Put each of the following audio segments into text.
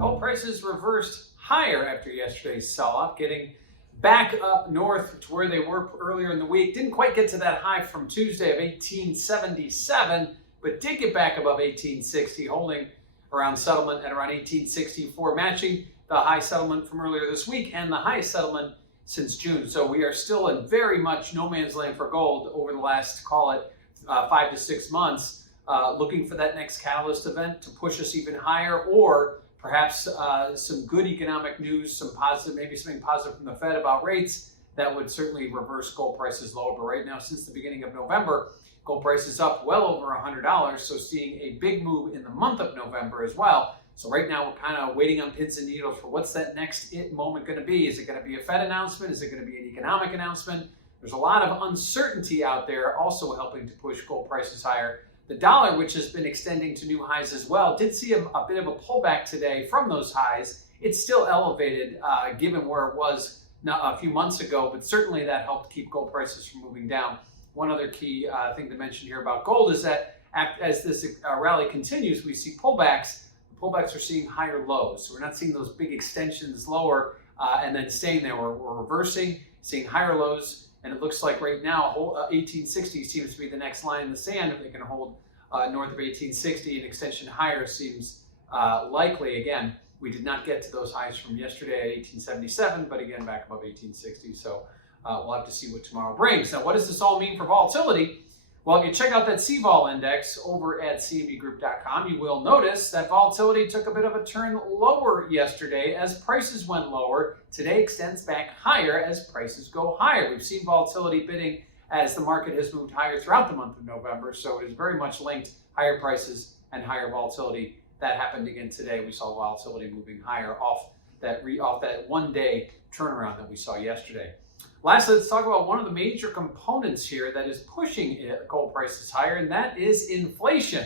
Gold prices reversed higher after yesterday's sell-off, getting back up north to where they were earlier in the week. Didn't quite get to that high from Tuesday of 1877, but did get back above 1860, holding around settlement at around 1864, matching the high settlement from earlier this week and the highest settlement since June. So we are still in very much no man's land for gold over the last, call it 5 to 6 months, looking for that next catalyst event to push us even higher, or perhaps some good economic news, some positive, maybe something positive from the Fed about rates that would certainly reverse gold prices lower. But right now, since the beginning of November, gold price is up well over $100, so seeing a big move in the month of November as well. So right now, we're kind of waiting on pins and needles for what's that next it moment going to be. Is it going to be a Fed announcement? Is it going to be an economic announcement? There's a lot of uncertainty out there also helping to push gold prices higher. The dollar, which has been extending to new highs as well, did see a bit of a pullback today from those highs. It's still elevated given where it was a few months ago, but certainly that helped keep gold prices from moving down. One other key thing to mention here about gold is that as this rally continues, we see pullbacks. The pullbacks are seeing higher lows. So we're not seeing those big extensions lower and then staying there. We're reversing, seeing higher lows. And it looks like right now, 1860 seems to be the next line in the sand. If they can hold north of 1860, an extension higher seems likely. Again, we did not get to those highs from yesterday at 1877, but again, back above 1860. So we'll have to see what tomorrow brings. Now, what does this all mean for volatility? Well, if you check out that CVOL index over at cmbgroup.com, you will notice that volatility took a bit of a turn lower yesterday as prices went lower. Today extends back higher as prices go higher. We've seen volatility bidding as the market has moved higher throughout the month of November, so it is very much linked, higher prices and higher volatility. That happened again today. We saw volatility moving higher off that one-day turnaround that we saw yesterday. Lastly, let's talk about one of the major components here that is pushing gold prices higher, and that is inflation.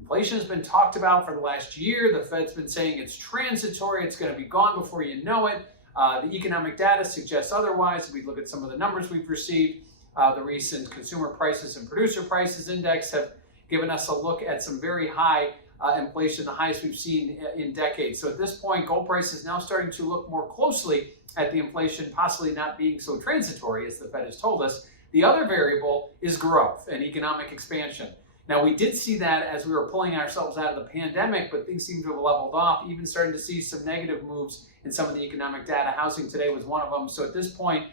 Inflation has been talked about for the last year. The Fed's been saying it's transitory. It's going to be gone before you know it. The economic data suggests otherwise. If we look at some of the numbers we've received, the recent consumer prices and producer prices index have given us a look at some very high inflation, the highest we've seen in decades. So at this point, gold price is now starting to look more closely at the inflation, possibly not being so transitory as the Fed has told us. The other variable is growth and economic expansion. Now, we did see that as we were pulling ourselves out of the pandemic, but things seem to have leveled off, even starting to see some negative moves in some of the economic data. Housing today was one of them. So at this point,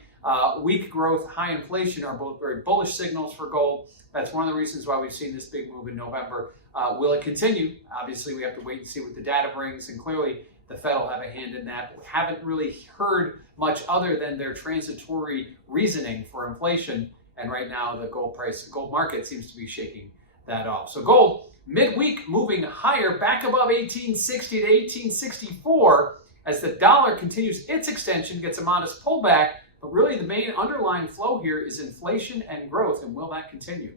weak growth, high inflation are both very bullish signals for gold. That's one of the reasons why we've seen this big move in November. Will it continue? Obviously, we have to wait and see what the data brings, and clearly the Fed will have a hand in that. We haven't really heard much other than their transitory reasoning for inflation, and right now the gold market seems to be shaking that off. So gold, midweek moving higher, back above 1860 to 1864 as the dollar continues its extension, gets a modest pullback, but really the main underlying flow here is inflation and growth, and will that continue?